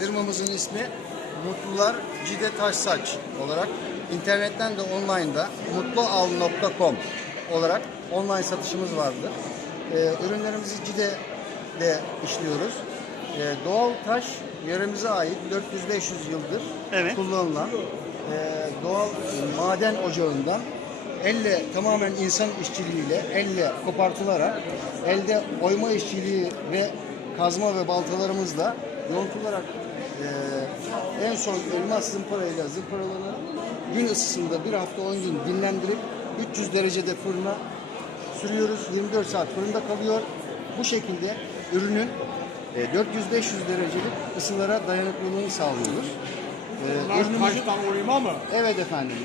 Firmamızın ismi Mutlular Cide Taş Saç olarak internetten de online'da mutlual.com olarak online satışımız vardır. Ee, ürünlerimizi Cide'de işliyoruz. Ee, doğal taş yöremize ait 400-500 yıldır Evet. kullanılan e, doğal maden ocağından elle tamamen insan işçiliğiyle elle kopartılarak elde oyma işçiliği ve kazma ve baltalarımızla yontularak e, en son elmas zımparayla zımparalanıp gün ısısında bir hafta 10 gün dinlendirip 300 derecede fırına sürüyoruz. 24 saat fırında kalıyor. Bu şekilde ürünün e, 400-500 derecelik ısılara dayanıklılığını sağlıyoruz. E, Bunlar ürünümüzü- taştan oyma mı? Evet efendim.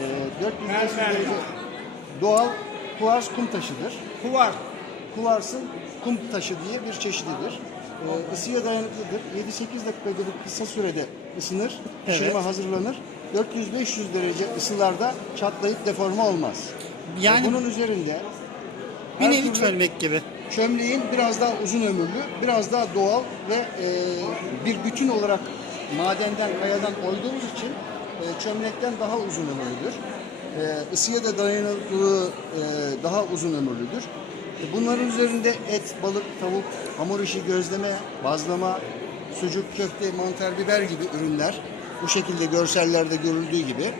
Ee, 400 Mermer. derece doğal kuvars kum taşıdır. Kuvar. Kuvarsın kum taşı diye bir çeşididir. Ee, ısıya dayanıklıdır. 7-8 dakika gibi kısa sürede ısınır, pişirime Evet. hazırlanır. 400-500 derece ısılarda çatlayıp deforme olmaz. Yani- bunun üzerinde Bir nevi çölmek gibi. çömleğin biraz daha uzun ömürlü, biraz daha doğal ve e, bir bütün olarak madenden, kayadan oyduğumuz için e, çömlekten daha uzun ömürlüdür. E, ısıya da dayanıklılığı e, daha uzun ömürlüdür. E, bunların üzerinde et, balık, tavuk, hamur işi, gözleme, bazlama, sucuk, köfte, mantar, biber gibi ürünler bu şekilde görsellerde görüldüğü gibi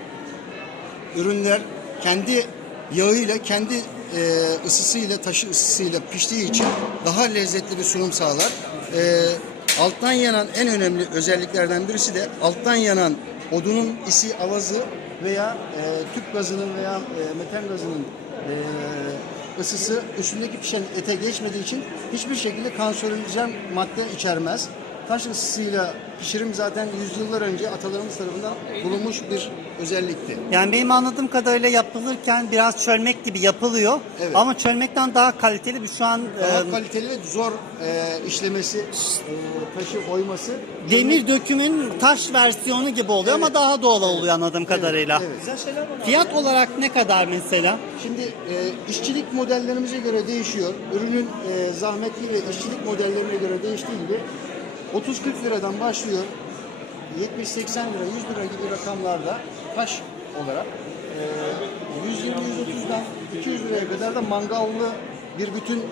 ürünler kendi yağıyla, kendi e, ısısıyla, taşı ısısıyla piştiği için daha lezzetli bir sunum sağlar. E, alttan yanan en önemli özelliklerden birisi de alttan yanan odunun isi, avazı veya e, tüp gazının veya e, metan gazının e, ısısı üstündeki pişen ete geçmediği için hiçbir şekilde kanserojen madde içermez. Taş ısısıyla pişirim zaten yüzyıllar önce atalarımız tarafından bulunmuş bir özellikti. Yani benim anladığım kadarıyla yapılırken biraz çölmek gibi yapılıyor. Evet. Ama çölmekten daha kaliteli bir şu an Daha e, kaliteli ve zor e, işlemesi, e, taşı oyması. demir dökümün taş versiyonu gibi oluyor ama Evet. daha doğal oluyor anladığım kadarıyla. Evet. Fiyat olarak ne kadar mesela? Şimdi e, işçilik modellerimize göre değişiyor. Ürünün e, zahmetli ve işçilik modellerine göre değiştiği gibi 30-40 liradan başlıyor. 70-80 lira, 100 lira gibi rakamlarda taş olarak e, 120-130'dan 200 liraya kadar da mangallı bir bütün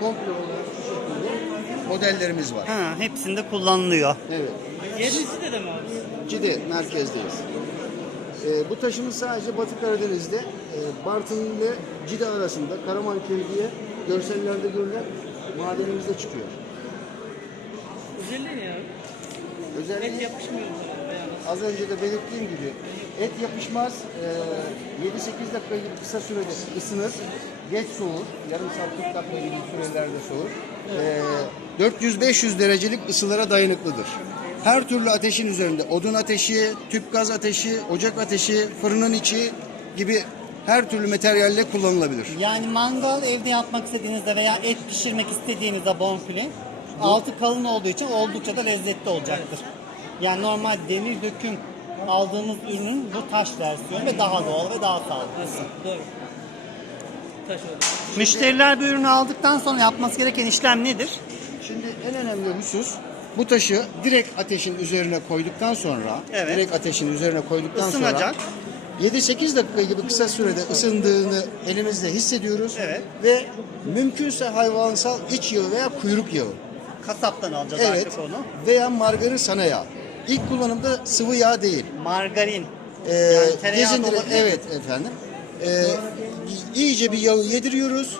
komple olarak şu şekilde modellerimiz var. Ha, hepsinde kullanılıyor. Evet. Yerlisinde de mi abi? Cide merkezdeyiz. Ee, bu taşımız sadece Batı Karadeniz'de e, Bartın ile Cide arasında Karaman Köyü diye görsellerde görülen madenimizde çıkıyor. Özelliği ne abi? Özellikle Et yapışmıyor az önce de belirttiğim gibi et yapışmaz. Ee, 7-8 dakika gibi kısa sürede ısınır. Geç soğur. Yarım saat 40 dakika gibi sürelerde soğur. Ee, 400-500 derecelik ısılara dayanıklıdır. Her türlü ateşin üzerinde odun ateşi, tüp gaz ateşi, ocak ateşi, fırının içi gibi her türlü materyalle kullanılabilir. Yani mangal evde yapmak istediğinizde veya et pişirmek istediğinizde bonfile altı kalın olduğu için oldukça da lezzetli olacaktır. Yani normal demir döküm aldığımız ürünün bu taş versiyonu ve daha doğal ve daha sağlıklı. Doğru. Taş oldu. Müşteriler bu ürünü aldıktan sonra yapması gereken işlem nedir? Şimdi en önemli husus bu taşı direkt ateşin üzerine koyduktan sonra Evet. direkt ateşin üzerine koyduktan Isınacak. sonra 7-8 dakika gibi kısa sürede ısındığını elimizde hissediyoruz. Evet. Ve mümkünse hayvansal iç yağı veya kuyruk yağı. Kasaptan alacağız Evet. artık onu. Veya margarin sana yağ. İlk kullanımda sıvı yağ değil. Margarin. Ee, Yani gezindire- evet efendim. Ee, iyice bir yağı yediriyoruz.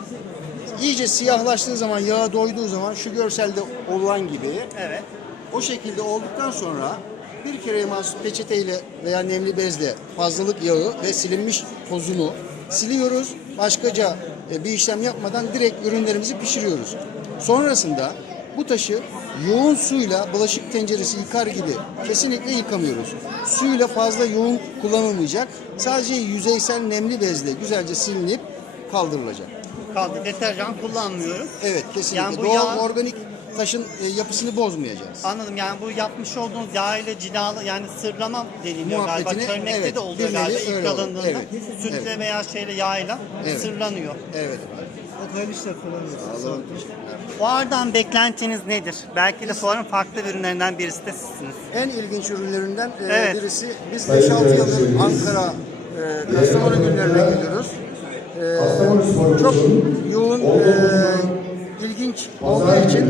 İyice siyahlaştığı zaman, yağa doyduğu zaman şu görselde olan gibi Evet. O şekilde olduktan sonra bir kere mahsus peçeteyle veya nemli bezle fazlalık yağı ve silinmiş tozunu siliyoruz. Başkaca e, bir işlem yapmadan direkt ürünlerimizi pişiriyoruz. Sonrasında bu taşı yoğun suyla bulaşık tenceresi yıkar gibi kesinlikle yıkamıyoruz. Suyla fazla yoğun kullanılmayacak. Sadece yüzeysel nemli bezle güzelce silinip kaldırılacak. Kaldı. Deterjan kullanmıyoruz. Evet kesinlikle. Yani bu Doğal yağ- organik taşın e, yapısını bozmayacağız. Anladım yani bu yapmış olduğunuz yağ ile cilalı yani sırlama deniliyor galiba. Muhabbetini, Çölmekte evet, de oluyor bir nevi galiba ilk öyle olur. alındığında. Evet, Sütle evet. veya şeyle yağ ile Evet. sırlanıyor. Evet efendim. Hayırlı işler kolay gelsin. Sağ olun. Fuardan beklentiniz nedir? Belki de fuarın farklı ürünlerinden birisi de sizsiniz. En ilginç ürünlerinden e, Evet. birisi. Biz 5-6 yıldır Ankara e, Kastamonu günlerine geliyoruz. E, çok yoğun, e, ilginç olduğu için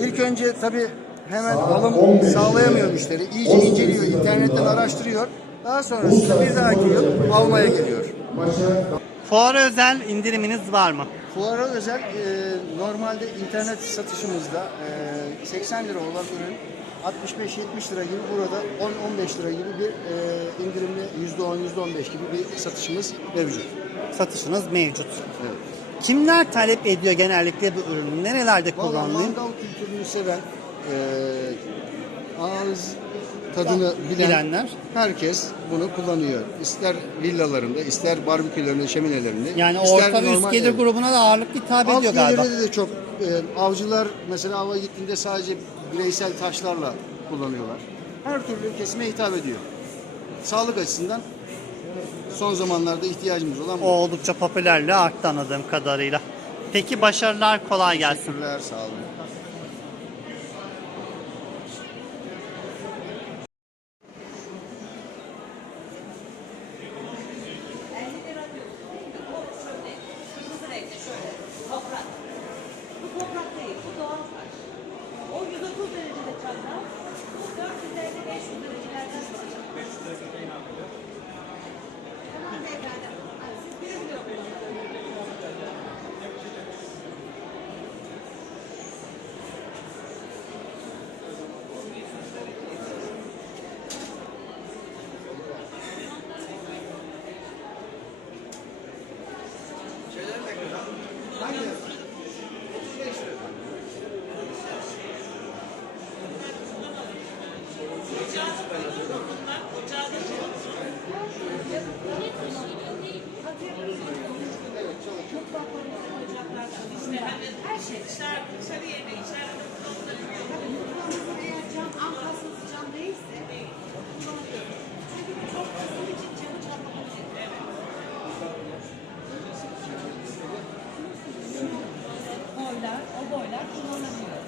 ilk önce tabii hemen alım sağlayamıyor müşteri. İyice inceliyor, internetten araştırıyor. Daha sonrasında bir dahaki yıl almaya geliyor. Fuara özel indiriminiz var mı? Fuara özel e, normalde internet satışımızda e, 80 lira olan ürün 65-70 lira gibi burada 10-15 lira gibi bir e, indirimli %10-15 gibi bir satışımız mevcut. Satışınız mevcut. Evet. Kimler talep ediyor genellikle bu ürünü? Nerelerde kullanılıyor? mangal kültürünü seven, e, ağız tadını bilen Bilenler. herkes bunu kullanıyor. İster villalarında, ister barbekülerinde, şeminelerinde. Yani orta ve üst gelir ev. grubuna da ağırlıklı hitap Alt ediyor galiba. gelirde de çok e, avcılar mesela ava gittiğinde sadece bireysel taşlarla kullanıyorlar. Her türlü kesime hitap ediyor. Sağlık açısından son zamanlarda ihtiyacımız olan O bu. oldukça popülerliği arttı anladığım kadarıyla. Peki başarılar kolay gelsin. Teşekkürler, sağ olun. işler, dışarı yeme işler onları Kullanımı eğer cam ankasız cam çok kısım için camı çarpmamız Boylar, o boylar kullanılıyor.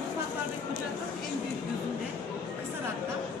Mutfaklardaki ocaklar en büyük gözünde kısarak da